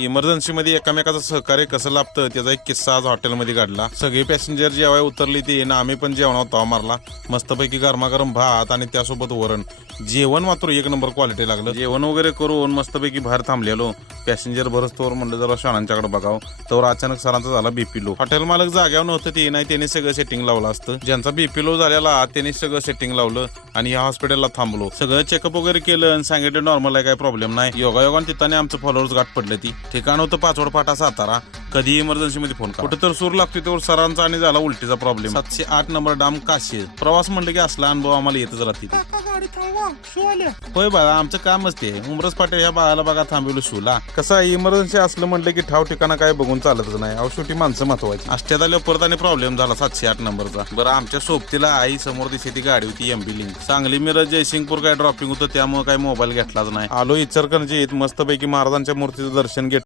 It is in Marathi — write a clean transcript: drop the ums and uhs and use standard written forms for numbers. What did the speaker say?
इमर्जन्सी मध्ये एकमेकाचं सहकार्य कसं लाभतं त्याचा एक किस्सा आज हॉटेलमध्ये घडला. सगळे पॅसेंजर जेव्हा उतरली ते ना आम्ही पण जेवणावर ताव मारला. मस्तपैकी गरमागरम भात आणि त्यासोबत वरण. जेवण मात्र एक नंबर क्वालिटी लागलं. जेवण वगैरे करून मस्तपैकी बाहेर थांबलेलो. पॅसेंजर भरस तोवर म्हणलं जरा शाळांच्याकडे बघावं. तर अचानक सरांचा झाला बीपी लो. हॉटेल मालक जाग्यावर नव्हतं ते नाही, त्याने सगळं सेटिंग लावलं असतं. ज्यांचा बीपी लो झालेला त्यांनी सगळं सेटिंग लावलं आणि या हॉस्पिटलला थांबलो. सगळं चेकअप वगैरे केलं आणि सांगितलं नॉर्मल आहे, काय प्रॉब्लेम नाही. योगायोगाने तिथं आमचं फॉलोअर्स गाठ पडलं. ती ठिकाण होतं पाचवड फाटा सातारा. कधी इमर्जन्सी मध्ये फोन करा. कुठे तर सूर लागतो त्यावर सरांचा आणि झाला उलटीचा प्रॉब्लेम. 708 नंबर डाम काशी. प्रवास म्हणलं की असला अनुभव आम्हाला येतच राहते. होय बाळा, आमचं कामच ते. उमरस पाटील ह्या बाळाला बघा थांबवलं शूला. कसं आहे, इमर्जन्सी असलं म्हटलं की ठाव ठिकाणा काय बघून चालतच नाही. अहो शेवटी माणसं महत्वाची. अष्ट्यात आल्यावर परत आणि प्रॉब्लेम झाला 708 नंबरचा. बरं, आमच्या सोबतीला आई समोर दिसे ती गाडी होती एमबी लिंक. सांगली मिरज जयसिंगपूर काय ड्रॉपिंग होतं, त्यामुळे काय मोबाईल घेतलाच नाही. आलो इचलकरंजीत मस्तपैकी महाराजांच्या मूर्तीचं दर्शन घेतलं.